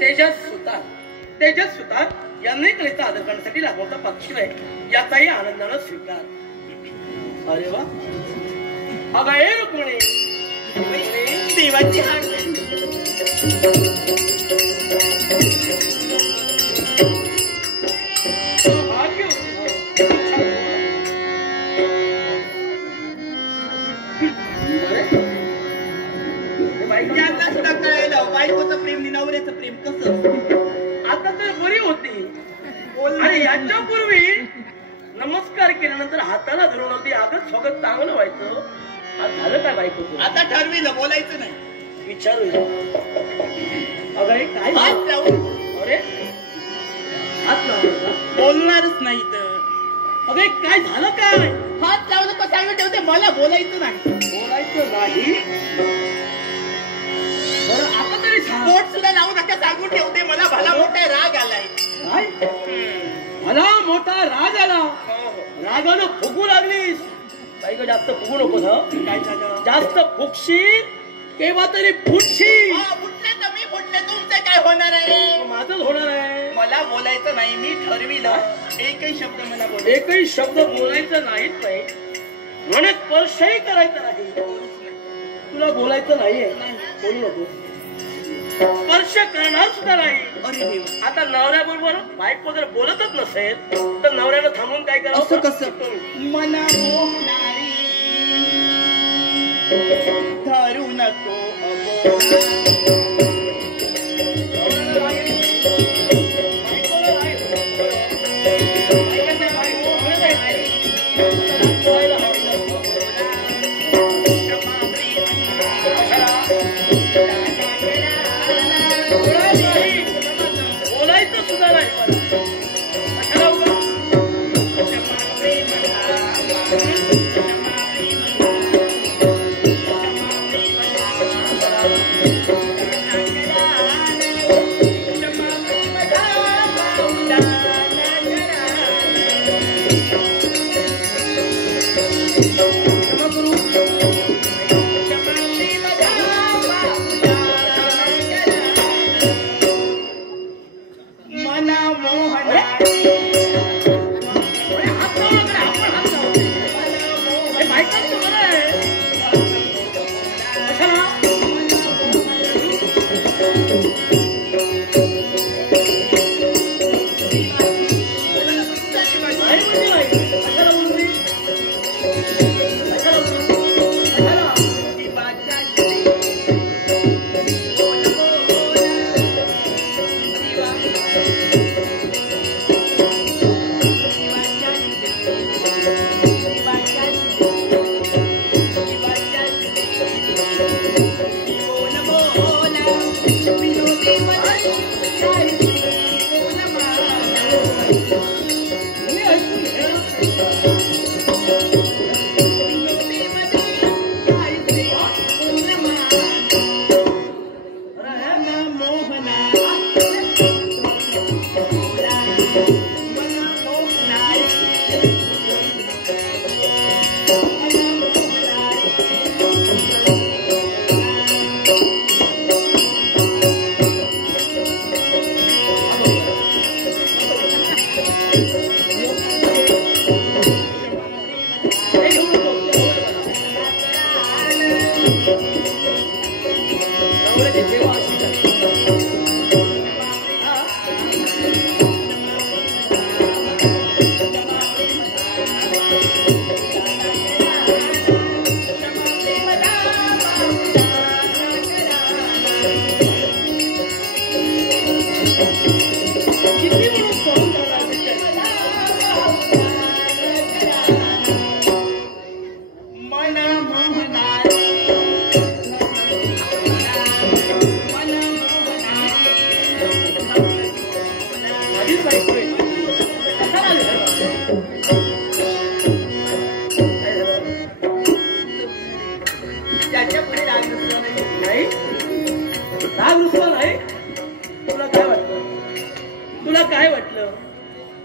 तेजस सुतार यांनी कलेचा आदर करण्यासाठी लागवता पक्षी आहे याचाही आनंदाने स्वीकार. अरे वा अगं रुक्मिणी देवाची हाक बायकोचं प्रेम नवऱ्याचं प्रेम कसं आता तर बरी होती आणि याच्यापूर्वी नमस्कार केल्यानंतर हाताला धरून होती अगं स्वागत चांगलं व्हायचं. आज झालं काय बायकोचं? आता ठरविलं बोलायचं नाही. विचारू अगं काय अरे हात लावला बोलणारच नाही तर अगं काय झालं काय? हात लावलं तर सांगून ठेवते मला बोलायचं नाही. बोलायचं नाही आता तरी पोट सुद्धा लावू नका सांगून ठेवते मला भला मोठा राग आलाय. काय मला मोठा राग आला? रागानं फुगू लागलीस बाई ग. जास्त फुगू नकोस. काय झालं? जास्त फुगशील केव्हा तरी फुटशील. फुटले तर मी फुटले तुमचं काय होणार आहे? माझंच होणार आहे. मला बोलायचं नाही मी ठरविलं एकही शब्द मला बोल एकही शब्द बोलायचं नाहीच नाही म्हणून स्पर्शही करायचं नाही. तुला बोलायचं नाहीये बोलू नको. स्पर्श करणार सुद्धा नाही. अरे देवा आता नवऱ्याबरोबर बायको जर बोलतच नसेल तर नवऱ्यानं थांबून काय करावं? असं कसं? मना मोहणारी धरू नको बोलायचं सुद्धा नाही.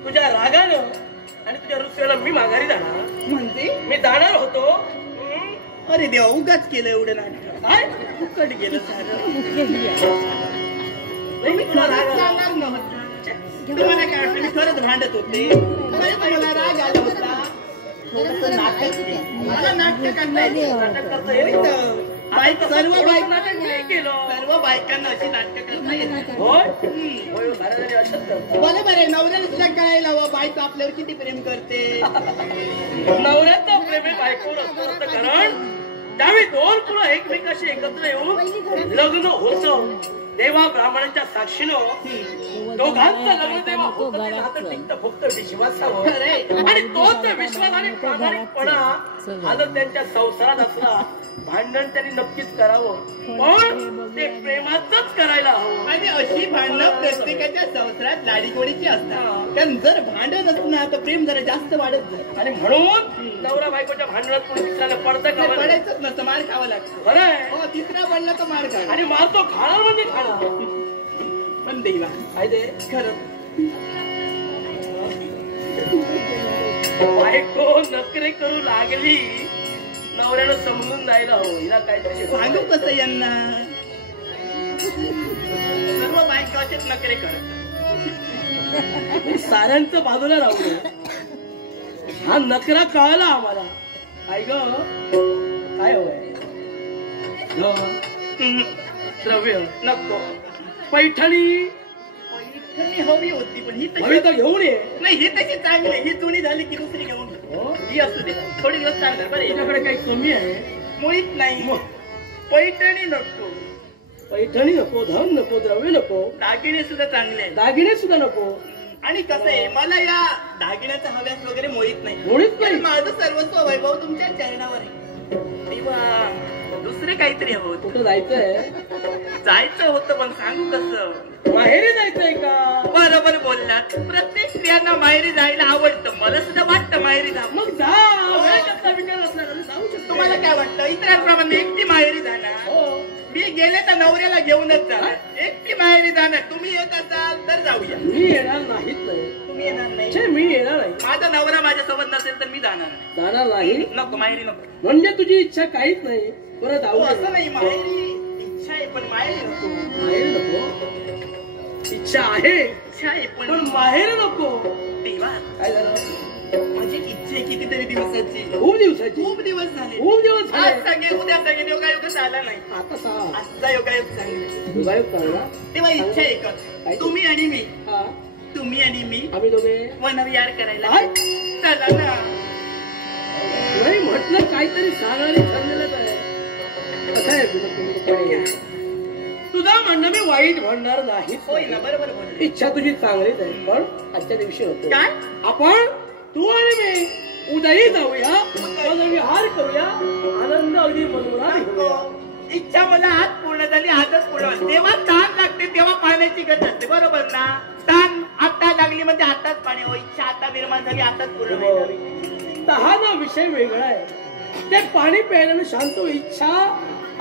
तुझ्या रागानं आणि तुझ्या रुसव्यानं मी माघारी जाणार. म्हणजे मी जाणार होतो. अरे देवा उगाच केलं एवढं नाटक. काय फुकट गेलं सारं. नाही, मी तुला राग आला. सांगणार नव्हता. तुम्हाला काय वाटलं मी खरंच भांडत होते? खरंच मला राग आला होता. थोडंसं नाटक आहे. मला नाटक करता येते. नाटक करता येईल. सर्व बायका नाटक नाही केलं. सर्व बायकांना अशी नाटक करता येते. होय होय, घरादारी अशाच करतात. बरोबर आहे. नवऱ्याला सुद्धा कळायला हवं बायको आपल्यावर किती प्रेम करते. नवऱ्याचं प्रेमी बायकोवर असतं. कारण त्यावेळी दोन कुळ एकमेकाशी एकत्र येऊन लग्न होतं. देवा ब्राह्मणाच्या साक्षीनं दोघांचं लग्न तेव्हा होतं. ते नातं टिकतं फक्त विश्वासावर. आणि तोच विश्वास आणि प्रामाणिकपणा हा जर त्यांच्या संसारात असला, भांडण त्यांनी नक्कीच करावं, पण ते प्रेमाचंच करायला हवं. आणि अशी भांडणं प्रत्येकाच्या संसारात लाडीगोडीची असतात. कारण जर भांडण असणार तर प्रेम जरा जास्त वाढत जाईल. आणि म्हणून नवरा बायकोच्या भांडणात कोणी तिसऱ्याला पडतं का? पडायचंच नसतं, मार खावा लागतो. खरं आहे. हो, तिसरा पडला तर मार खा. आणि मारतो खाणार म्हणजे खाणार. पण देवा काय ते खरं बायको नखरे करू लागली, नवऱ्यानं समजून जायला हवं. हिला काहीतरी सांगू कसं यांना. सर्व बायका असेच नखरे करत. साऱ्यांचं बाजूला राहू दे. हा नकरा कळला आम्हाला. काय ग काय हवंय? द्रव्य नको. पैठणी पैठणी हवी होती पण ही हवी तशी तर घेऊन ये. नाही. ही तशी चांगली आहे. ही जुनी झाली की दुसरी घेऊन हो? ही असू दे. थोडी दिवस चालणार बरं. तुझ्याकडे काही कमी आहे? मुळीच नाही. पैठणी नको. पैठणी नको, धन नको, द्रव्य नको, दागिने सुद्धा चांगले आहेत. दागिने सुद्धा नको. आणि कसं आहे मला या दागिन्याचा हव्यास वगैरे मोहित नाही. मुळीच नाही. माझं सर्वस्व वैभव तुमच्या चरणावर आहे. तेव्हा दुसरे काहीतरी हवं होतं. कुठं जायचंय? जायचं होतं पण सांगू कसं. माहेरी जायचंय का? बरोबर बोललात. प्रत्येक स्त्रियांना माहेरी जायला आवडतं. मला सुद्धा वाटतं माहेरी जा. मग जा. वेळ कसला विचार असला तरी जाऊ शकतो. तुम्हाला काय वाटतं? इतरांप्रमाणे एकटी माहेरी जाणार? हो. मी गेले तर नवऱ्याला घेऊनच जाणार. एकटी माहेरी जाणार. तुम्ही येत असाल तर जाऊया. मी येणार नाहीत नाही. तुम्ही येणार नाही? छे, मी येणार नाही. माझा नवरा माझ्यासोबत नसेल तर मी जाणार नाही. जाणार नाही नको. माहेरी नको. म्हणजे तुझी इच्छा काहीच नाही. परत हो, जाऊ असं नाही. माहेरी इच्छा आहे पण माहेरी नको. माहेर नको. इच्छा आहे इच्छा आहे पण पण माहेर नको. देवा काय झालं? माझी इच्छा आहे कितीतरी दिवसाची. खूप दिवसाची. खूप दिवस झाले. खूप दिवस आज झाले. सांगेल उद्या सांगेल योगायोग आला नाही. आता सांग. आजचा योगायोग सांगेल. योगायोग कळला. तेव्हा इच्छा आहे का काय? तुम्ही आणि मी. हा, तुम्ही आणि मी आम्ही दोघे वनविहार करायला काय? चला ना. नाही म्हटलं काहीतरी सांगायला ठरलेलंच आहे. कसं आहे तुझं? तुझा म्हणणं मी वाईट म्हणणार नाही. होय ना. बरोबर बोल. इच्छा तुझी चांगलीच आहे पण आजच्या दिवशी होतो काय? आपण तू आणि मी उद्याही जाऊया, वनविहार करूया, आनंद अगदी मनोरा घेऊया. इच्छा मला आज पूर्ण झाली. आजच पूर्ण झाली. तेव्हा ताण लागते तेव्हा पाण्याची गरज असते. बरोबर ना. ताण आता लागली म्हणजे हातात पाणी. हो, इच्छा आता निर्माण झाली आताच पूर्ण व्हायला. तहाना विषय वेगळा आहे. ते पाणी प्यायल्यानं शांत हो. इच्छा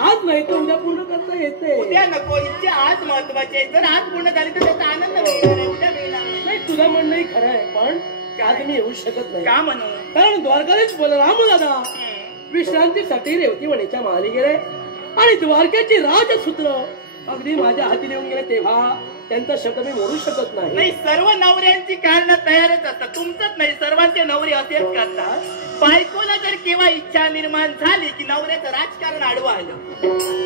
आज नाही तर उद्या पूर्ण करता येते. उद्या नको. इच्छा आज महत्वाची आहे. जर आज पूर्ण झाली तर त्याचा आनंद मिळणार आहे. उद्या मिळणार नाही. नाही तुझं म्हणणंही खरं आहे पण आज मी येऊ शकत नाही. का म्हणू? कारण द्वारकाधीश बलराम दादा विश्रांतीसाठी रेवतीवणीच्या माली गेले आणि द्वारकेची राजसूत्र अगदी माझ्या हाती येऊन गेले. तेव्हा त्यांचा शब्द मी मोडू शकत नाही. नाही. सर्व नवऱ्यांची कारण तयारच असतात. तुमचंच नाही सर्वांचे नवरे असेच करतात. बायकोला जर केव्हा इच्छा निर्माण झाली की नवऱ्याचं राजकारण आडवं आलं.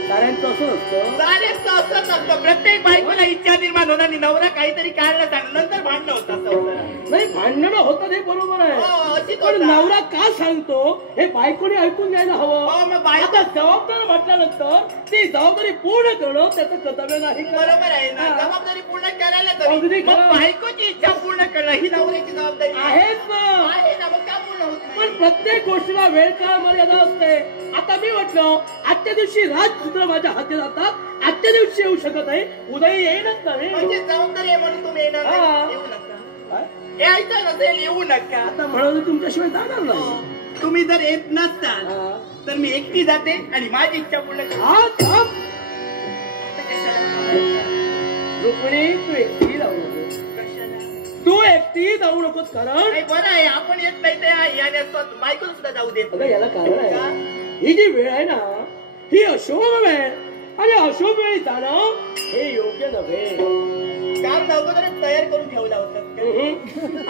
साऱ्यांचं असं नसतं. चालेल असंच असतं. प्रत्येक बायकोला इच्छा निर्माण होणार आणि नवरा काहीतरी कारण सांगणार नंतर भांडणं होतात संसारात. नाही भांडणं होतं हे बरोबर आहे हो, अशीच पण होतात. नवरा का सांगतो हे बायकोने ऐकून घ्यायला हवं. हो, मग बायको आता जबाबदार म्हटल्यानंतर ती जबाबदारी पूर्ण करणं त्याचं कर्तव्य नाही का? बरोबर आहे ना. हा. जबाबदारी पूर्ण करायला अगदी तरी खरं. मग बायकोची इच्छा पूर्ण करणं ही नवऱ्याची जबाबदारी आहेच ना. आहे ना. मग का पूर्ण होत पण नाही? प्रत्येक गोष्टीला वेळ काळ मर्यादा असते. आता मी म्हटलं आजच्या दिवशी राजसूत्र माझ्या हाती जातात. आजच्या दिवशी येऊ शकत नाही. उद्या येईनच नव्हे. म्हणजे जबाबदारी आहे म्हणून तुम्ही येणार हा. नाही. येऊ नका. काय? यायचं नसेल येऊ नका. आता म्हणून तुमच्याशिवाय जाणार नाही. तुम्ही जर येत नसताल हा. तर मी एकटी जाते आणि माझी इच्छा पूर्ण करते. हा, थांब. कशाला? रुक्मिणी तू एकटी जाऊ नको. तू एकटी जाऊ नकोस कारण नाही, बरं आहे. आपण येत नाही ते बायकोला सुद्धा जाऊ देत अगं याला कारण का? आहे. ही जी वेळ आहे ना ही अशोभ वेळ आणि अशुभ वेळी जाणं हे योग्य नव्हे. काम अगोदर तयार करून ठेवलं होतं.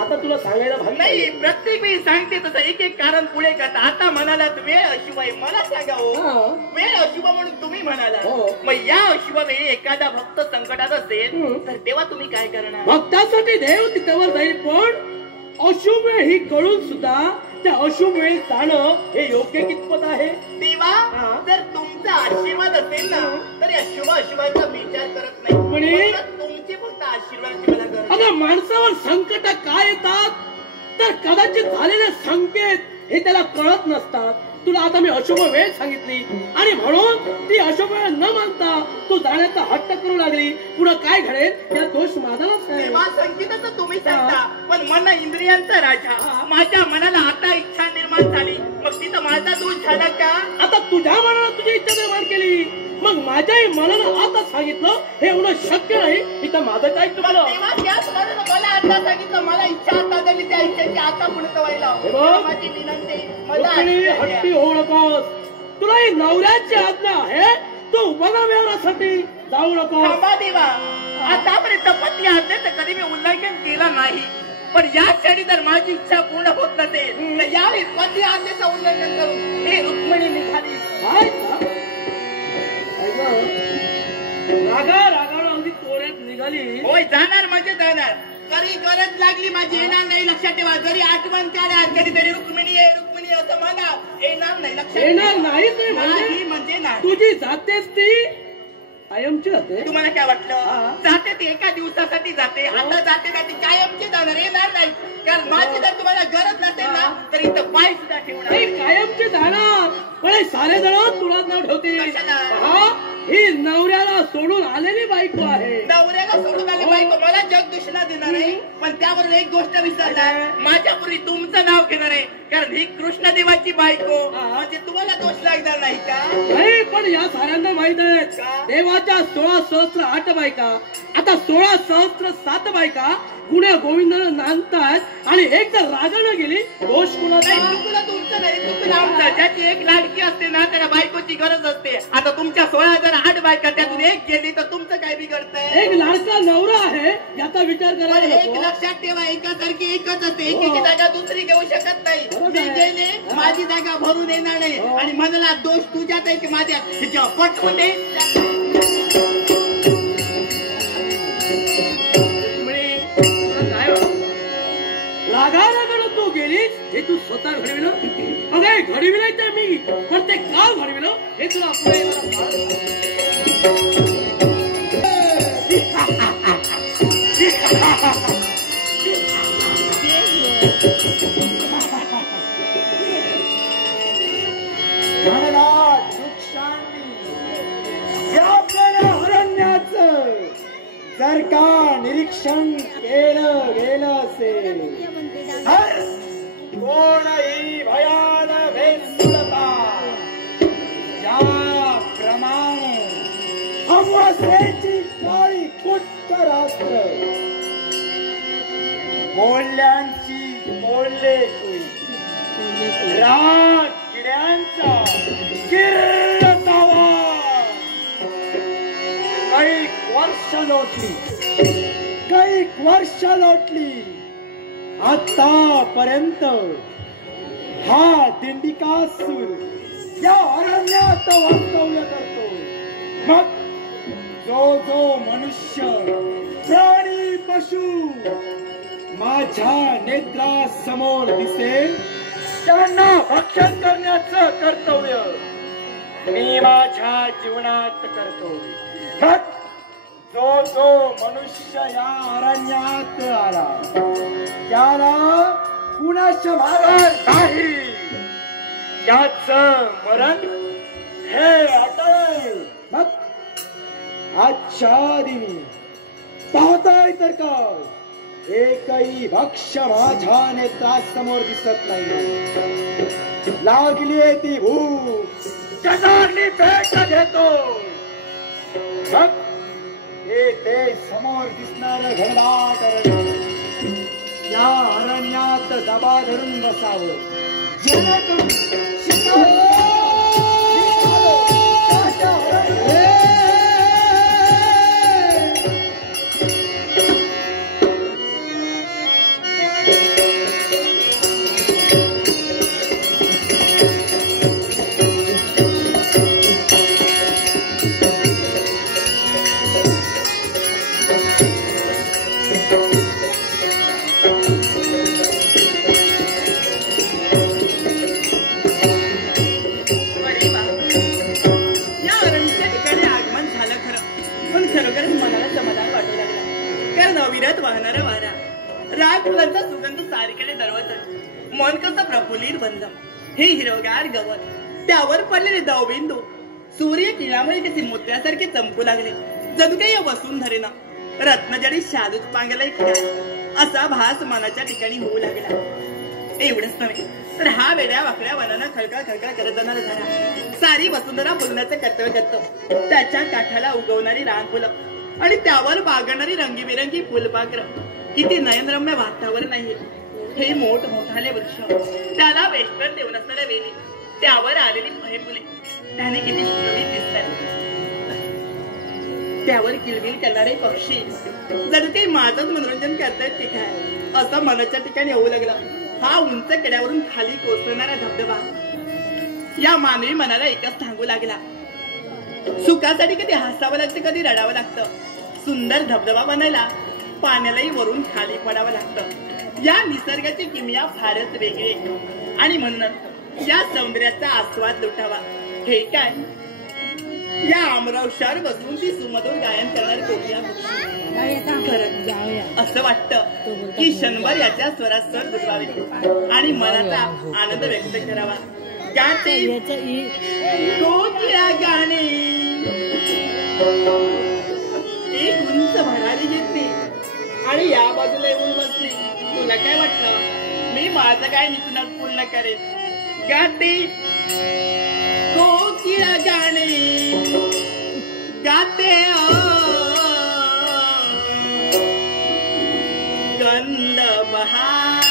आता तुला सांगायला भाग नाही, प्रत्येक वेळी सांगते तसं एक एक कारण पुढे करता. आता म्हणालात वेळ अशुभ आहे, मला सांगा हो, वेळ अशुभ म्हणून तुम्ही म्हणाला. मग या अशुभ वेळी एखादा भक्त संकटात असेल तर तेव्हा तुम्ही काय करणार? भक्तासाठी देव तिच्यावर जाईल, पण अशुभ वेळ ही कळून सुद्धा त्या अशुभ वेळी जाणं हे योग्य कितपत आहे? देवा, जर तुमचा आशीर्वाद असेल ना तर या शुभ अशुभाचा विचार करत नाही. तुमचे फक्त आशीर्वादाची मला गरज. अगं, माणसावर संकट काय येतात तर कदाचित झालेले संकेत हे त्याला कळत नसतात. तुला आता मी अशुभ वेळ सांगितली आणि म्हणून ती अशुभ वेळ न मानता तू जाण्याचा हट्ट करू लागली. पुढे काय घडेल या दोष माझाच तेव्हा संगीताचं तुम्ही सांगता, पण मन इंद्रियांचा राजा. माझ्या मनाला आता इच्छा निर्माण झाली, मग तिथं माझा दोष झाला का? आता तुझ्या मनाला तुझी इच्छा निर्माण केली, मग माझ्याही मनानं आता सांगितलं हे एवढं शक्य नाही. इथं माझं काय चुकलं? तेव्हा त्याच मनानं मला आता सांगितलं, मला इच्छा आता झाली, त्या इच्छेची आता पुढे व्हायला माझी विनंती. मला हट्टी होऊ नकोस. तुला ही नवऱ्याची आज्ञा आहे, तू वनविहारासाठी जाऊ नको. देवा, आतापर्यंत पती आज्ञेचं कधी मी उल्लंघन केलं नाही, पण या क्षणी जर माझी इच्छा पूर्ण होत नसेल तर यावेळी पती आज्ञेचं उल्लंघन करून हे रुक्मिणी निघाली. रागानं अगदी तोऱ्यात निघाली. होय, जाणार म्हणजे जाणार. जरी गरज लागली माझी येणार नाही, लक्षात ठेवा. जरी आठवण काढा कधीतरी रुक्मिणी आहे रुक्मिणी असं म्हणा, येणार नाही. लक्षात येणार नाही म्हणजे नाही. तुझी जातेच ती कायमची जाते. तुम्हाला काय वाटलं? जाते ती एका दिवसासाठी जाते, आता जाते ना ती कायमची जाणार, येणार नाही. कारण माझी जर तुम्हाला गरज नसेल ना तर इथं पाय सुद्धा ठेवणार. कायमची जाणार, पण सारे जण तुलाच नाव ठेवतील. ही नवऱ्याला सोडून आलेली बायको आहे. नवऱ्याला सोडून आली बायको मला जग दुसरा देणार आहे, पण त्यावरून एक गोष्ट विसरणार, माझ्यापूर्वी तुमचं नाव घेणार आहे. कारण ही कृष्णदेवाची बायको, म्हणजे तुम्हाला दोष लागणार नाही का? नाही, पण या साऱ्यांना माहित आहे देवाच्या 16,008 बायका, आता 16,007 बायका पुण्या गोविंदानं नांदतात आणि एक जर रागानं गेली दोष कुणाचा? चुकलं तुमचं नाही, चुकलं आमचं. ज्याची एक लाडकी असते ना त्याला बायकोची गरज असते. आता तुमच्या 16,008 बायका त्यातून एक गेली तर तुमचं काय बिघडतंय? एक लाडका नवरा आहे याचा विचार करायला एक लक्षात ठेवा, एकासारखी एकच असते, एकेची जागा दुसरी घेऊ शकत नाही. मी गेले, माझी जागा भरून येणार नाही आणि मनाला दोष तुझ्यात आहे की माझ्या पटवून दे. रागारागानं तू गेलीस हे तू स्वतः घडविलं. अगे घडविलं मी, पण ते का घडविलं हे तुला पुढे अरण्याचं जर का निरीक्षण केलं गेलं असेल कोणही भयान भेसुडता ज्याप्रमाणे अमावास्येची काळी कुट्ट रात्र बोलल्यांची बोलले राग किड्यांचा किर्रतावा काही वर्ष लोटली आतापर्यंत हा दिंडिकासूर या अरण्यात वास्तव्य करतो. मग जो मनुष्य प्राणी पशु माझ्या नेत्रासमोर दिसेल त्यांना भक्षण करण्याचं कर्तव्य मी माझ्या जीवनात करतो. मग जो मनुष्य या अरण्यात आला त्याला कुणाच्या मागार नाही, त्याच मरण हे अटळ. मग आजच्या दिनी पाहताय तर काय एकही भक्ष माझ्या नेत्रासमोर दिसत नाही. लागली ती भूक जगाली भेट घेतो. मग ते समोर दिसणार घनदाट अरण्य या अरण्यात दबा धरून बसावं जेणेकरून सुंदर नविरत वाहणारा वारा, राग फुलांचा सुगंध सारीकडे दरवत, मन कसं प्रफुल्लित बंधम, हे हिरवगार गवत, त्यावर पडलेले दवबिंदू सूर्य किरणामुळे कसे मोत्यासारखे चमकू लागले. जणू काही या वसुंधरेनं रत्नजडी शादूत पांगलाय काय असा भास मनाच्या ठिकाणी होऊ लागला. एवढंच नव्हे तर हा वेड्या वाकड्या वनानं खळखळ खळखळ करत जाणारा झाला. सारी वसुंधरा फुलण्याचं कर्तव्य करतो. त्याच्या काठाला उगवणारी रान फुलं आणि त्यावर बागणारी रंगीबेरंगी फुलपाखरं किती नयनरम्य वातावरण आहे. हे मोठमोठाले वृक्ष, त्याला वेष्टन देऊन असणाऱ्या वेली, त्यावर आलेली फळे-फुले त्याने किती शोभित दिसतात. त्यावर किलबिल करणारे पक्षी जणू काही माझंच मनोरंजन करतायत की काय असं मनाच्या ठिकाणी होऊ लागला. हा उंच कड्यावरून खाली कोसळणारा धबधबा या मानवी मनाला एकच सांगू लागला. सुखासाठी कधी हसावं लागतं, कधी रडावं लागतं. सुंदर धबधबा बनायला पाण्यालाही वरून खाली पडावं लागतं. या निसर्गाची किमया फारच वेगळी आणि म्हणून या सौंदर्याचा आस्वाद लुटावा. हे काय या आमरावशावर बसून ती सुमधुर गायन करणारी कोकिळा असं वाटतं की क्षणभर याच्या स्वरात स्वर गुंतवावे आणि मनाचा आनंद व्यक्त करावा. गाते कोकिळा गाणे एक उंच भरारी घेतली आणि या बाजूला येऊन बसली. तुला काय वाटलं मी माझं काय निपुणात पूर्ण करेन. गाते कोकिळा गाणे गाते गंध बहार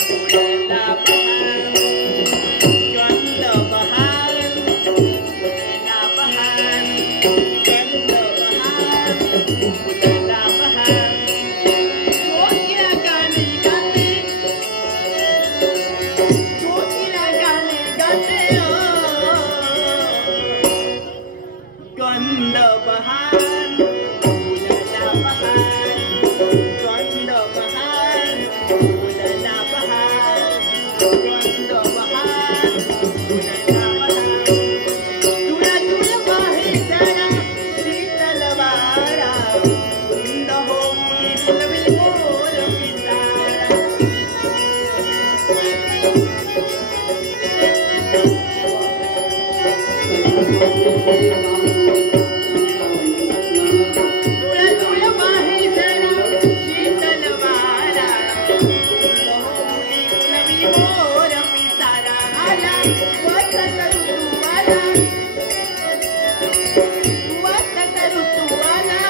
फुलेला बहार, गंध बहार फुलेला बहार, गंध बहार फुलेला बहार. कोकिळा गाणे गाते, कोकिळा गाणे गाते गंध बहार फुलेला बहार, गंध बहार फुलेला बहार, गंध बहार फुलेला बहार. तुळा तुळ वाहे जरा शीतल वारा, कुंद होऊन फुलविल मोर पिसारा. तुळा तुळ वाहे जरा शीतल वारा, कुंद होऊन फुलविल मोर पिसारा. आला वसंत ऋतू आला, वसंत ऋतू आला.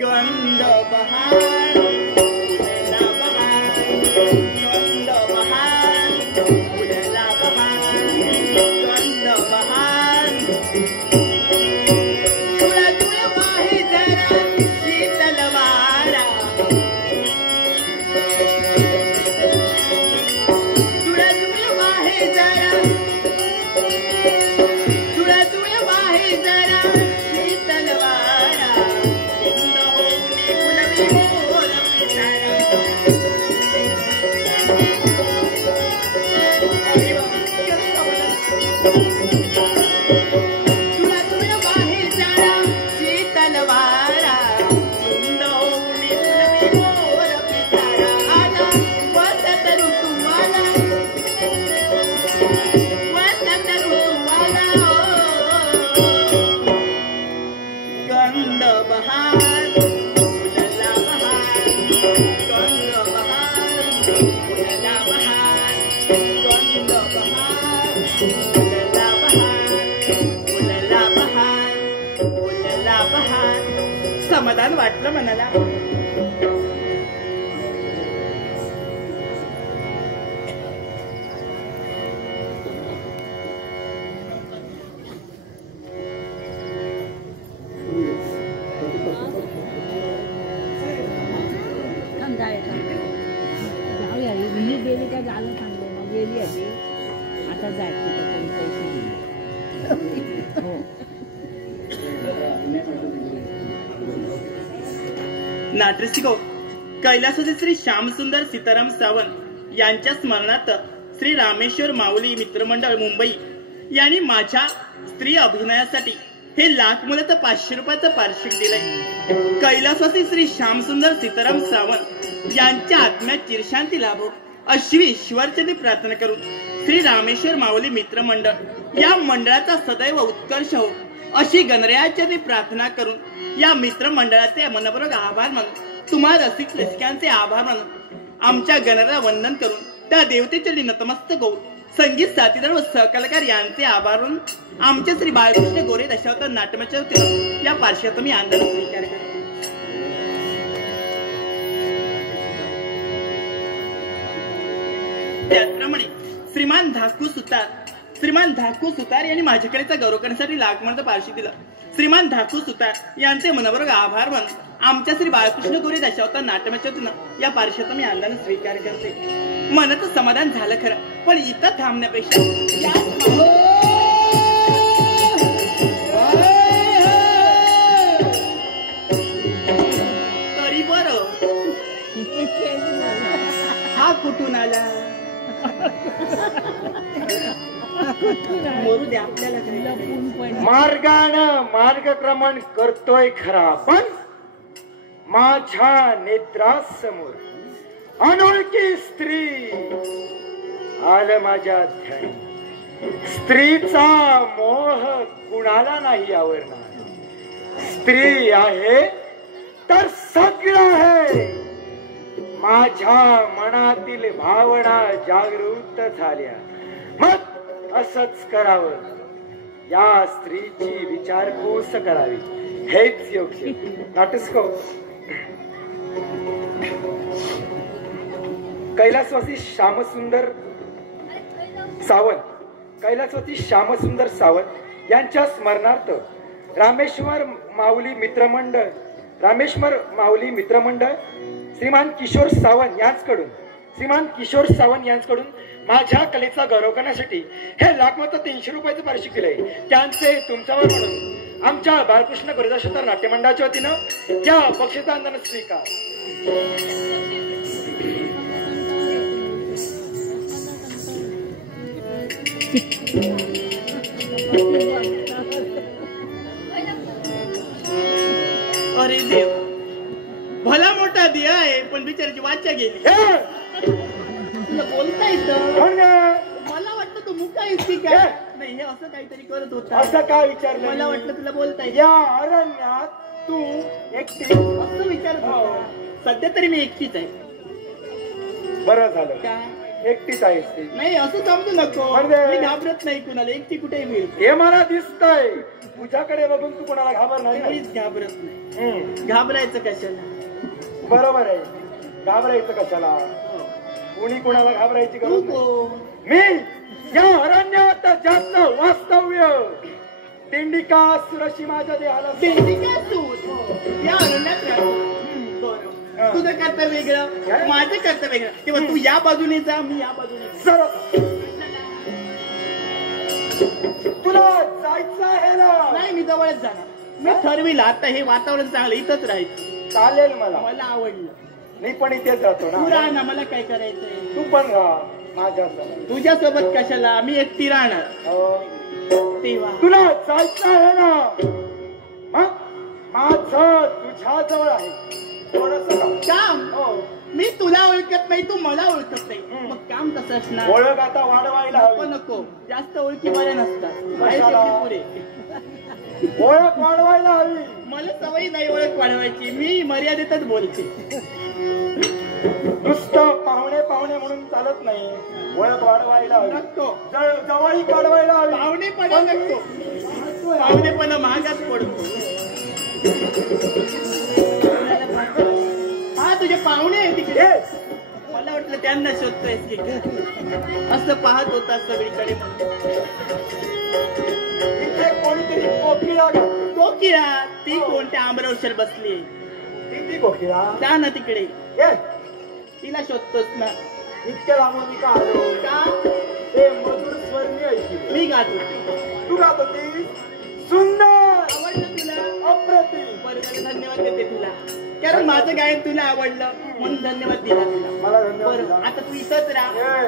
गंध बहार फुलेला बहार, गंध बहार फुलेला बहार, गंध बहार. तुळा तुळ वाहे जरा शीतल वारा, तुळा तुळ वाहे जरा, तुळा तुळ वाहे जरा शीतल वारा, कुंद होऊन फुलविल मोर पिसारा. अरे वा, किती तुळा तुळ वाहे जरा शीतल वारा, कुंद होऊन फुलविल मोर पिसारा. आला वसंत ऋतू आला, वसंत ऋतू आला. गंध बहार फुलेला बहार, गंध बहार फुलेला बहार, गंध बहार फुलेला बहार, फुलेला बहार फुलेला बहार. समाधान वाटलं मनाला. जाऊया मी गेली का झालं सांगले मग गेली आधी आता जायची तर कोणी पैसे दिले. हो नाट्यसिको कैलासाचे श्री श्यामसुंदर सीताराम सावंत यांच्या स्मरणार्थ श्री रामेश्वर माऊली मित्रमंडळ मुंबई यांनी माझ्या स्त्री अभिनयासाठी हे लाख मुलाचं 500 रुपयाचं पारितोषिक दिलंय. कैलासवासी श्री श्यामसुंदर सीताराम सावंत यांच्या आत्म्यात चिरशांती लाभो अशी ईश्वरचरणी प्रार्थना करून श्री रामेश्वर माऊली मित्र मंडळ या मंडळाचा सदैव उत्कर्ष हो अशी गणरायाचरणी प्रार्थना करून या मित्र मंडळाचे मनपूर्वक आभार मानून तुम्हा रसिक रसिकांचे आभार मानून आमच्या गणराला वंदन करून त्या देवतेचरणी नतमस्तक होऊन संगीत साथीदार व सहकलाकार यांचे आभार मानून आमच्या श्री बाळकृष्ण गोरे दशावतार नाट्यमंचाच्या वतीने या पार्श्वात मी आनंद स्वीकार करतो. त्याचप्रमाणे श्रीमान धाकू सुतार यांनी माझ्या कलेचा गौरव करण्यासाठी लाखमोलाचं पारितोषिक दिलं. श्रीमान धाकू सुतार यांचे मनपूर्वक आभार मानून आमच्या श्री बाळकृष्ण गोरे दशावतार नाट्यमंचाच्या वतीने या पारितोषिकाचा मी आनंदाने स्वीकार करते. मनाचं समाधान झालं खरं, पण इथं थांबण्यापेक्षा तरी बरं हा कुठून आला मरू दे आपल्याला. मार्गानं मार्गक्रमण करतोय खरा, पण माझ्या नेत्रासमोर अनोळखी स्त्री आलं माझ्या ध्यानी. स्त्रीचा मोह कुणाला नाही आवडणार. स्त्री आहे तर सगळं आहे. माझ्या मनातील भावना जागृत झाल्या, मग असंच करावं. या स्त्रीची विचारपूस करावी हेच योग्य. नाटस्को कैलासवासी श्यामसुंदर सावंत यांच्या स्मरणार्थ रामेश्वर माऊली मित्रमंडळ श्रीमान किशोर सावंत यांच्याकडून माझ्या कलेचा गौरव करण्यासाठी हे लाखमोलाचं 300 रुपयाचं पारितोषिक दिलंय. त्यांचे तुमच्यावर म्हणून आमच्या बाळकृष्ण गोरे दशावतार नाट्यमंडळाच्या वतीनं या बक्षिसाचा आनंद स्वीकार. अरे देव, भला मोठा दिया आहे पण बिचाराची वाचा गेली. तुला बोलता येतं? मला वाटतं तू मुका येते काय? नाही, हे असं काहीतरी करत होता. असं काय विचारलं? मला वाटलं तुला बोलता येतं. या अरण्यात तू एकटी असं विचारत होता. सध्या तरी मी एकटीच आहे. बरं झालं, काय एकटीच आहेस ती. नाही असं समजू नको. मी घाबरत नाही कुणाला, एकटी कुठेही मिळेल. हे मला दिसतंय. तुझ्याकडे बघून तू कोणाला घाबरणार नाही. कोणीच घाबरत नाही. घाबरायचं कशाला? बरोबर आहे, घाबरायचं कशाला? कोणी कोणाला घाबरायची गरज नाही. मी या अरण्यात जास्त वास्तव्य दिंडिकासुरशी माझ्या देहाला. दिंडिकासूर या अरण्यात राहतो. तुझं कर्तव्य वेगळं, माझं कर्तव्य वेगळं. तेव्हा तू या बाजूने जा, मी या बाजूने. तुला जायचं आहे ना? नाही, मी जवळच जाणार. मी ठरविलं आता हे वातावरण चांगलं, इथंच राहायचं. चालेल, मला आवडलं. मी पण इथेच राहतो ना. तू राह ना, मला काय करायचंय. तू पण राहा माझ्यासोबत. तुझ्यासोबत कशाला, मी एकटी राहणार. तेव्हा तुला जायचं आहे ना? माझं तुझ्या जवळ आहे थोडंसं काम. मी तुला ओळखत नाही, तू मला ओळखत नाही. मग काम कसं असणार? ओळख आता वाढवायला हवी. नको, जास्त ओळखी बऱ्या नसतात. पुरे ओळख वाढवायला हवी. मला सवय नाही ओळख वाढवायची. मी मर्यादेतच बोलते. नुसतं पाहुणे म्हणून चालत नाही. ओळख वाढवायला हवी. नको, जवळी काढवायला हवी. पाहुणेपणा नको. पाहुणेपणा महागात पडतो. हा, तुझे पाहुणे आहे तिकडे. मला वाटलं त्यांना शोधतोयस की असं पाहत होता सगळीकडे. कोणीतरी कोकिळा ती कोणत्या आंबरावशर बसली. ती कोकिळा जा ना तिकडे, तिला शोधतोस ना. इतक्या लांबून मी का आलो? का? ते मधुर स्वर मी ऐकले. मी गात होती. तू गात होती. सुंदर, आवडलं तुला? अप्रतिम. बरं, धन्यवाद देते तुला, कारण माझं गायन तुला आवडलं म्हणून धन्यवाद दिला तुला. मला धन्यवाद. आता तू इथंच राहा.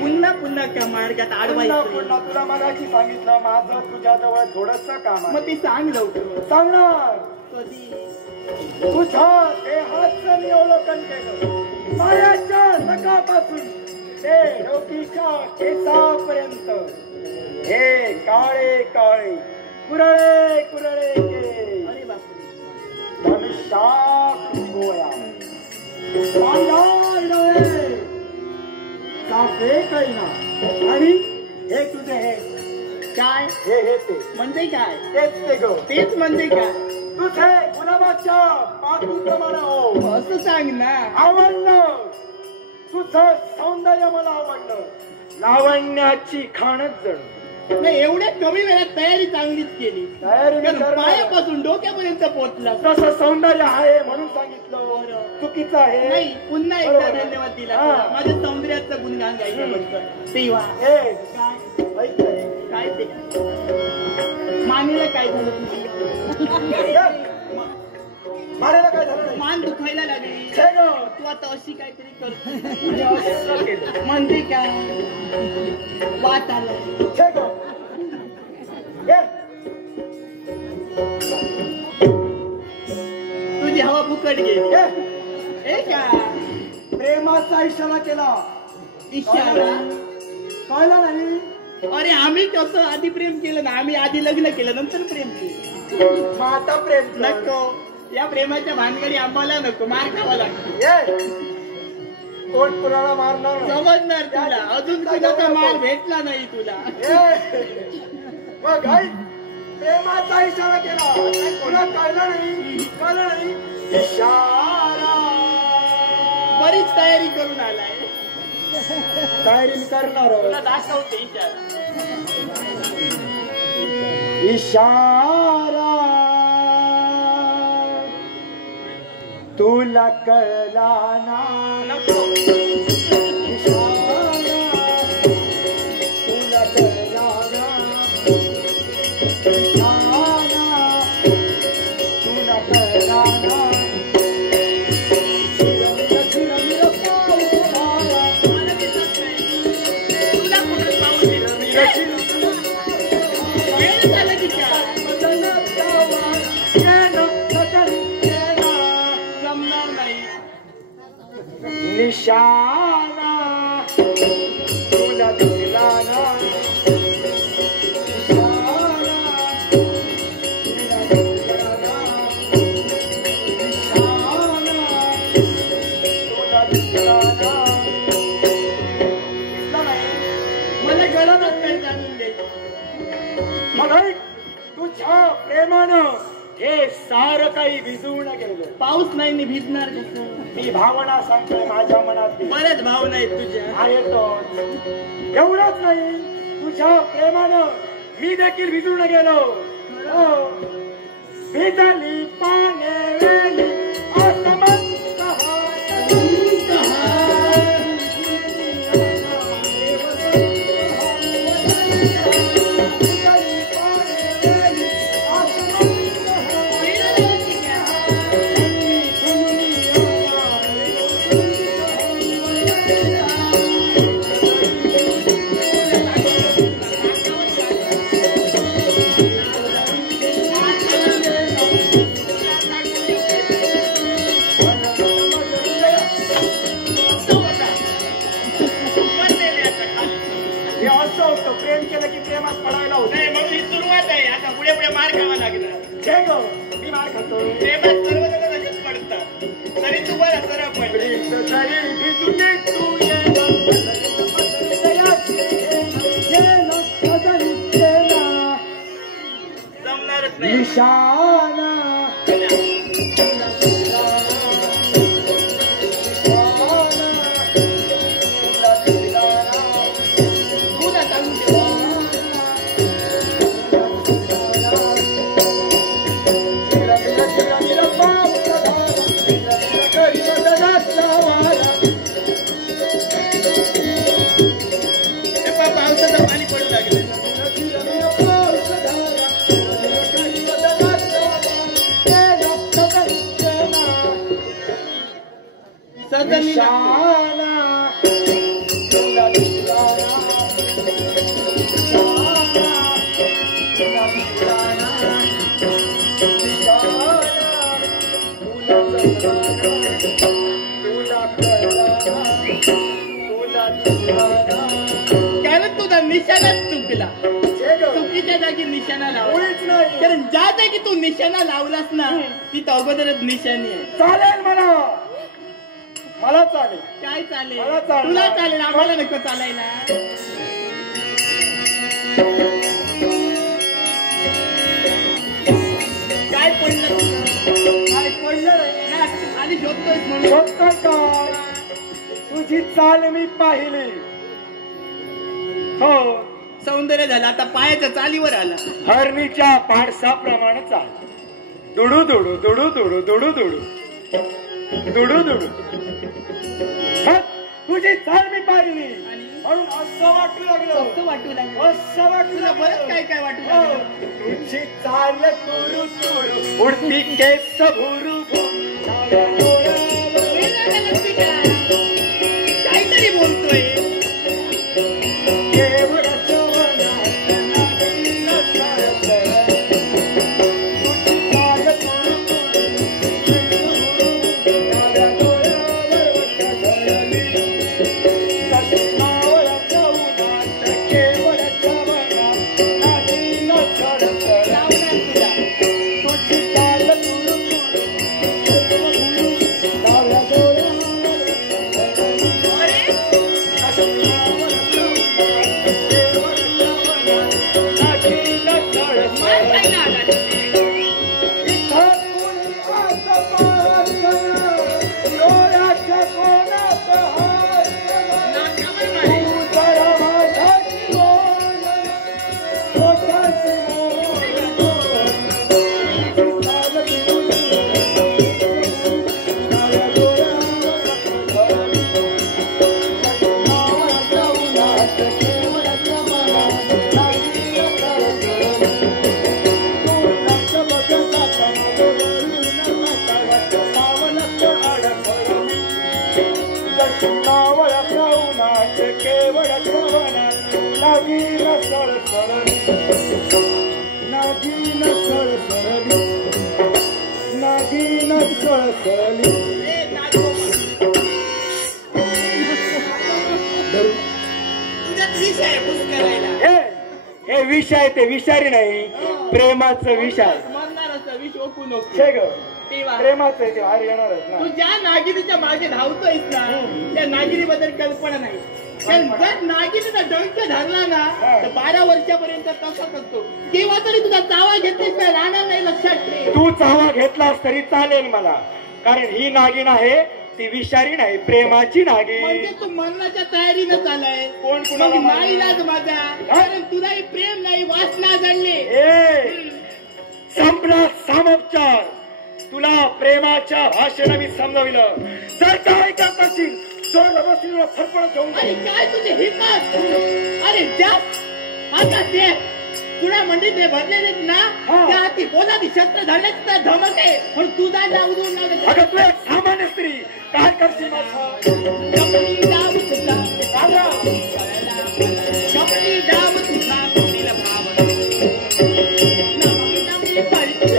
पुन्हा पुन्हा का मार्गात पुन्हा अडवायचं पुन्हा तुला मगाशी सांगितलं माझं तुझ्याजवळ थोडस काम आहे. मग ती सांग लवकर सांगणार कधी तुझ्या देहाचं मी अवलोकन केलं. पायाच्या नखापासून ते डोकीच्या केसापर्यंत हे काळे काळे कुरळे कुरळे केस, अरे बापरे धनुष्याकृती गोळा, पांढर डोळे, साफे कैना आणि हे तुझे हे काय हे ते म्हणजे काय तेच ते ग तेच म्हणजे काय तुझे गुलाबाच्या पाठीप्रमाणे हो. असं सांग ना आवडलं तुझं सौंदर्य मला आवडलं. लावण्याची खाणच जण नाही एवढ्या कमी वेळात तयारी चांगलीच केली तयारी मी कारण करणार. पायापासून डोक्यापर्यंत पोहोचला तसं सौंदर्य आहे म्हणून सांगितलं. चुकीचं आहे नाही पुन्हा एकदा बरोबर. धन्यवाद दिला हा. तुला. माझ्या सौंदर्याचं गुणगान गायचं म्हणतं तेव्हा हे काय ऐक रे. काय ते मानेला काय झालं तुझी मारायला काय झालं नाही. मान दुखायला लागली छे ग. तू आता अशी काहीतरी करतो मी असं केलं. म्हणजे काय वाट आला छे ग. ये. तुझी हवा फुकट गेली ये. हे का प्रेमाचा इशारा केला इशारा कळला नाही. अरे आम्ही कसं आधी प्रेम केलं ना आम्ही आधी लग्न केलं नंतर प्रेम केलं मग आता प्रेम कर. नको या प्रेमाच्या भानगडी आम्हाला नको मार खावा लागतो ये. कोण कुणाला मारणार नाही. समजणार तुला अजून कुणाचा मार भेटला नाही तुला ये. मग ऐक प्रेमाचा इशारा केला तुला कळलं नाही. कळलं नाही. इशारा बरीच तयारी करून आलाय तयारी करणार तुला दाखवते इशारा इशारा तुला कळला ना. नको इशारा तुला कळला ना. इशारा तुला कळला ना. चिरमिर चिरमिर पाऊस झाला. मला दिसत नाही तुला कुठे पाऊस चिरमिर चिरमिर वेळ झाला की काय जमणार नाही निशाना तुला दिसला ना. निशाना तुला दिसला ना. निशाना तुला दिसला ना. दिसला नाही. मला गरजच नाही जाणून घ्यायची मग ऐक, तुझ्या प्रेमानं हे सारं काही भिजवून गेलं. पाऊस नाही मी भिजणार कसं मी भावना सांगतोय माझ्या मनात बऱ्याच भावना आहेत तुझ्या आहेतच. एवढंच नाही तुझ्या प्रेमानं मी देखील भिजून गेलो. हो. भिजली पाने वेली आसमंत हाय. भिजली पाने वेली आसमंत हे असं होतं. प्रेम केलं की प्रेमात पडायला होतं. नाही मग ही सुरुवात आहे आता पुढे पुढे मार खावा लागणार छे ग. मी मार खातो. प्रेमात सर्वजण तसेच पडतात तरी तू बरा सरळ पड प्रीत जरी भिजून तू ये ना. ये ना, सजनी ये ना. जमणारच नाही निशाना तुला दिसला ना. निशाना तुला दिसला ना. तुला सांगून दे चिरमिर चिरमिर पाऊस झाला. चिरमिर करीत दनातला वारा. हे पहा, पावसाचं पाणी पडू लागलं चिरमिर पाऊस झाला. चिरमिर करीत दनातला वारा. ये ना, सजनी ये ना. सजनी निशाना तुला दिसला ना. कारण तुझा निशाणाच चुकला. चुकीच्या जागी निशाणा लावला. कारण ज्या जागी तू निशाणा लावलास ना ती अगोदरच निशाणी आहे. चालेल मला चालेल. काय चालेल? मला चालेल. तुला चालेल, आम्हाला नको चालायला. काय पडलं काय पडलं ना? आणि शोधतोय म्हणून शोधतोय का? तुझी चाल मी पाहिली. हो, सौंदर्य झालं. आता पायाच्या चालीवर आला. हरणीच्या पाडसाप्रमाणे चाल. दुडू दुडू दुडू दुडू दुडू दुडू दुडू दुडू. तुझी चाल मी पाहिली म्हणून असं वाटू लागलं. असं वाटू लागलं. असं वाटू तुला बरंच काय काय वाटू लागलं. तुझी चाल तुडू तुडू उडती केस भुरू काहीतरी बोलतोय. हे विष आहे ते विषारी नाही. प्रेमाचं विष आहे. विष ओकू नको. प्रेमाचं ते बाहेर येणारच ना. तू ज्या नागिरीच्या मागे धावतोयस ना त्या नागिरीबद्दल कल्पना नाही. जर नागिरीचा डंक धरला ना तर 12 वर्षापर्यंत तसाच असतो. तेव्हा तरी तुझा चावा घेतलीस काय राहणार नाही. लक्षात ठेव. तू चावा घेतलास तरी चालेल मला. कारण ही नागिन आहे ती विषारी नाही, प्रेमाची नागिन. म्हणजे तू मरणाच्या तयारीनं चालाय. कोण कुणाला नाईलाज माझा. कारण तुलाही प्रेम नाही वासना जडले. संपला सामोपचार. तुला प्रेमाच्या भाषेनं मी समजविलं. जर काय करत असेल फरफड घेऊन. अरे काय तुझी हिंमत. अरे जा आता ते तुला म्हणजे ते भरलेले ना त्या हाती बोलादी शस्त्र धरलेच तर धमक आहे. पण तुझा जाऊ देऊन अगं तू एक सामान्य स्त्री काय करशील माझा. कपडी डाव तुझा कपडी डाव तुझा कुठीला भाव नवी नवी पडते.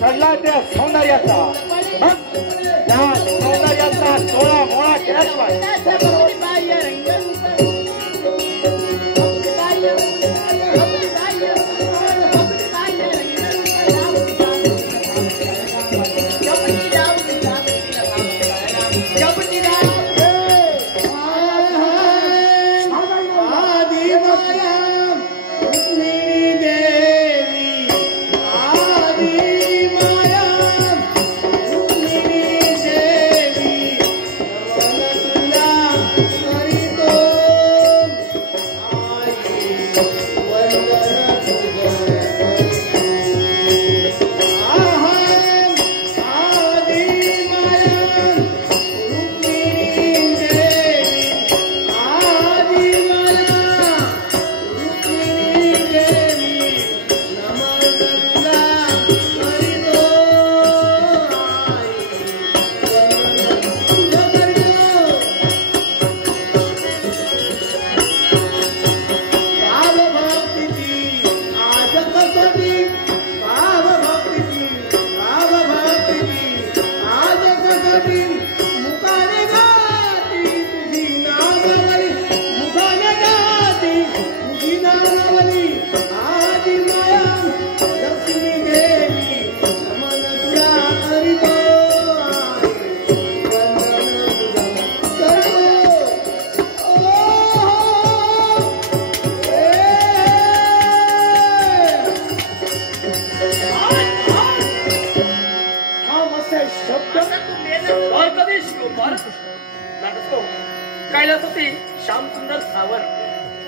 चढला त्या सौंदर्याचा. त्या सौंदर्याचा तोळा मोळा केल्याशिवाय तो कैलासवासी श्यामसुंदर सावंत,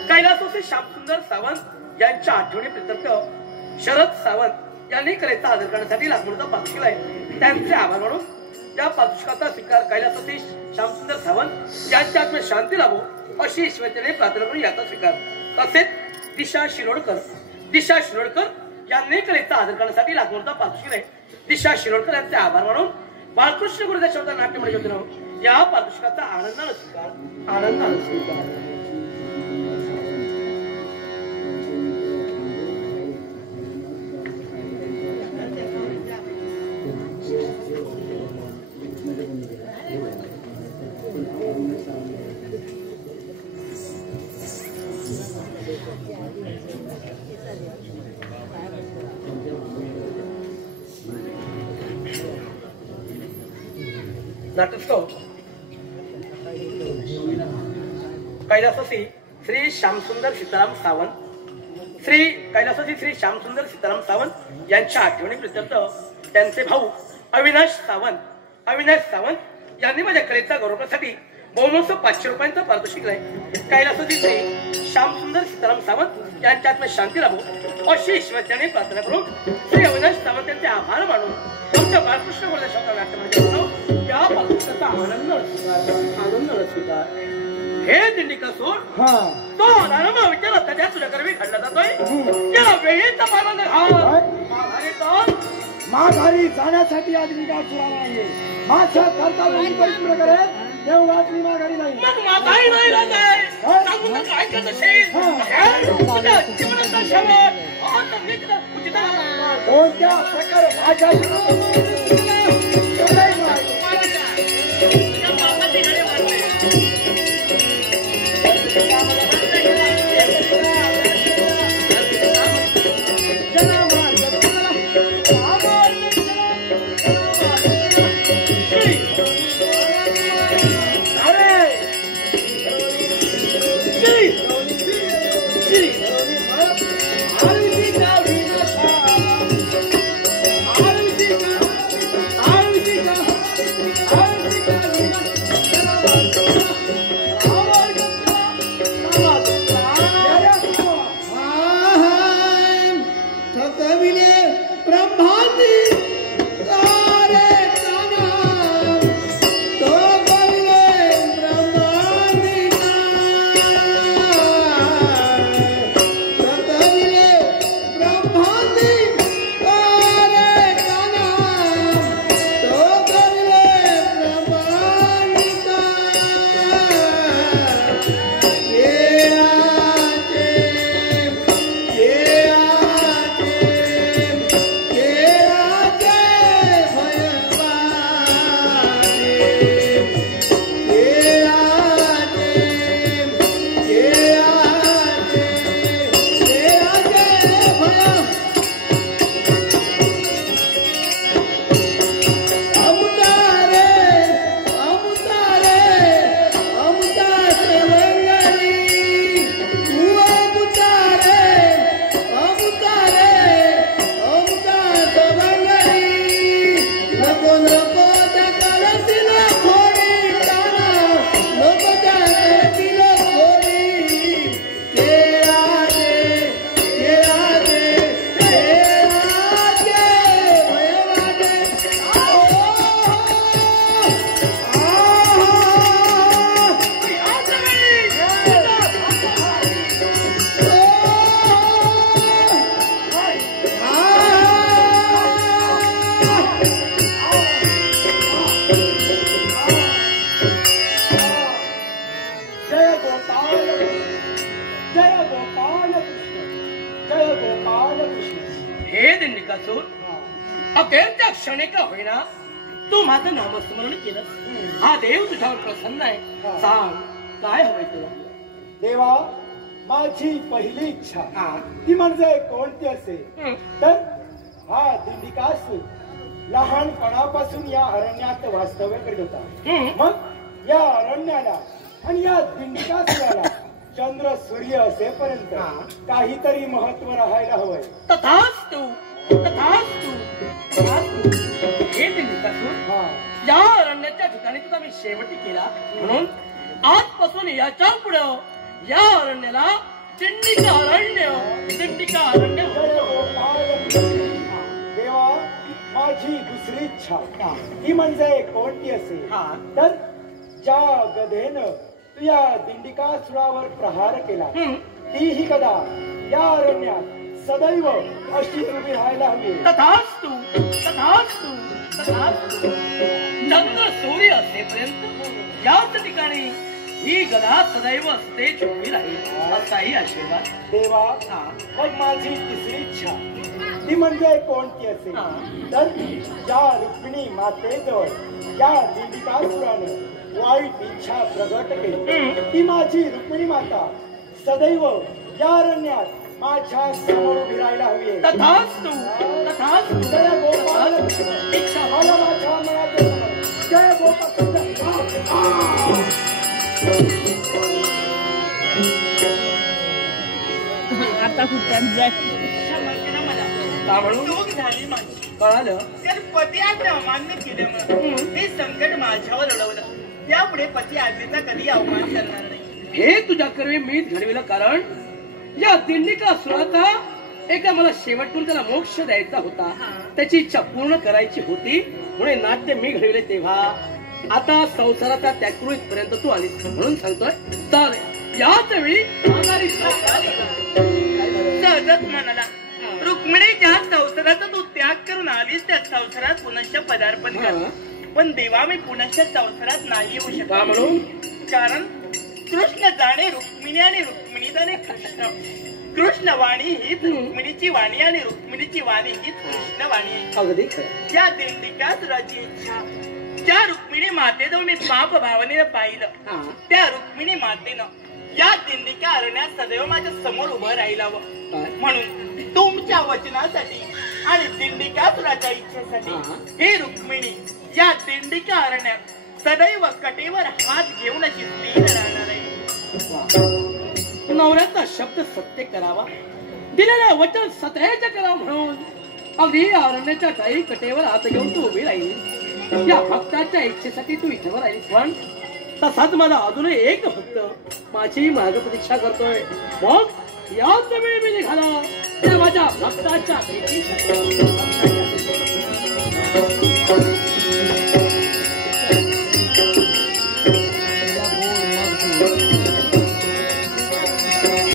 कैलासवासी श्यामसुंदर सावंत यांच्या आठवणी प्रित्यर्थ शरद सावंत यांनी कलेचा आदर करण्यासाठी लाकूडचा पाक केलाय. त्यांचे आभार म्हणून त्या पादुष्काचा स्वीकार कैलासवासी श्यामसुंदर सावंत यांच्या आत्म्यात शांती लाभो अशी ईश्वराने प्रार्थना करून याचा स्वीकार. तसेच दिशा शिरोडकर यांनी कलेचा आदर करण्यासाठी लाकूडचा पाक केलाय. दिशा शिरोडकर यांचे आभार म्हणून बाळकृष्ण गुरुदेव नाट्य म्हणजे या पादुष्काचा आनंदाने स्वीकार. नाटकस्तव कैलासवासी श्री श्यामसुंदर सीताराम सावंत, कैलासवासी श्री श्यामसुंदर सीताराम सावंत यांच्या आठवणी प्रित्यर्थ त्यांचे भाऊ अविनाश सावंत यांनी माझ्या कलेचा गौरव करण्यासाठी बहुमोस 500 रुपयांचा पारितोषिक दिलाय. कैलासवासी श्री श्यामसुंदर सीताराम सावंत यांच्या आत्म्यात शांती लाभो अशी ईश्वराने प्रार्थना करून श्री अविनाश सावंत यांचे आभार मानून तुमच्या बाळकृष्ण गुरुदेव नाट्य या पारितोषिकाचा आनंद स्वीकार. हे दिंडीकासूर तो अनारमा विचार त्याच्या तुझ्या करवी घडला जातोय. याला वेळेचा पालन माघारी जाण्यासाठी आज दिंडीकासूर आहे. माझ्या कर्तव्याची परिपूर्ण करेल देवघाट मी माघारी नाही. मग माघारी नाही राहत सांगू तर काय करत असेल तुझ्या जीवनाचा शेवट कोणत्या प्रकारे माझ्या अखेरच्या क्षणी का होईना तू माझं नामस्मरण केलं. हा देव तुझ्यावर प्रसन्न आहे. सांग काय हवंय तुला. देवा माझी पहिली इच्छा ती म्हणजे कोणती असेल तर हा दिंडीकासूर लहानपणापासून या अरण्यात वास्तव्य करीत होता. मग या अरण्याला आणि या दिंडीकासुराला चंद्र सूर्य असेपर्यंत काहीतरी महत्व राहायला हवंय. तथास्तु हे दिंडीकासूर या अरण्याच्या ठिकाणी तुझा मी शेवटी केला म्हणून आजपासून याच्या पुढं या अरण्याला दिंडिका अरण्य देवा, माझी दुसरी इच्छा ती म्हणजे कोणती असेल तर ज्या गधेनं तू या दिंडिकासुरावर प्रहार केला ती ही गदा या अरण्यात सदैव अशी उभी राहायला हवी. तथास्तु तथास्तु तथास्तु. चंद्र सूर्य असेपर्यंत याच ठिकाणी ही गदा सदैव असते उभी राहील असाही आशीर्वाद. देवा, मग माझी तिसरी इच्छा ती म्हणजे कोणती असेल तर या रुक्मिणी मातेजवळ या दिंडिकासुरानं वाईट इच्छा प्रगट केली ती माझी रुक्मिणी माता सदैव या अरण्यात माझ्या समोर उभी राहायला हवी. तथास्तु तथास्तु. जय गोपाल इच्छा मला माझ्या मनात जय गोपाल. आता कुठं जाय चूक झाली माझी. कळालं. तर पती आज्ञा अमान्य केल्यामुळे हे संकट माझ्यावर ओढवलं. यापुढे पती आज्ञेचा कधी अवमान करणार नाही. हे तुझ्या कर्मी मीच घडविलं. कारण या दिंडिकासुराचा एका मला शेवटून त्याला मोक्ष द्यायचा होता. त्याची इच्छा पूर्ण करायची होती म्हणून नाट्य मी घडविले. तेव्हा आता संसाराचा त्याग करू इथपर्यंत तू आलीस म्हणून सांगतोय. तर याच वेळी सहजच म्हणाला रुक्मिणी ज्या संसाराचा तू त्याग करून आलीस त्या संसारात पुनश्च पदार्पण कर. पण देवा मी पुनश्च संसारात नाही येऊ शकत. म्हणून कारण कृष्ण जाणे रुक्मिणी आणि रुक्मिणी जाणे कृष्ण. कृष्ण वाणी हीच रुक्मिणीची वाणी आणि रुक्मिणीची वाणी हीच कृष्ण वाणी. अगदी या दिंडिकासुराची इच्छा ज्या रुक्मिणी मातेजवळ मी पाप भावनेनं पाहिलं त्या रुक्मिणी मातेनं या दिंडिका अरण्यात सदैव माझ्या समोर उभं राहिलावं. म्हणून तुमच्या वचनासाठी आणि दिंडिकासुराच्या इच्छेसाठी हे रुक्मिणी या दिंडिका अरण्यात सदैव कटेवर हात घेऊन अशी स्थिर राहणार आहे. नवऱ्याचा शब्द सत्य करावा, दिलेल्या वचन सत्याचे करावा म्हणून अगदी अरण्याच्या ठाई कटेवर हात घेऊन तू उभी राहिली. या भक्ताच्या इच्छेसाठी तू इथेवर राहिलीस. पण तसाच मला अजूनही एक भक्त माझी मार्ग प्रतीक्षा करतोय. मग याच वेळी मी निघाला त्या माझ्या भक्ताच्या भेटीसाठी.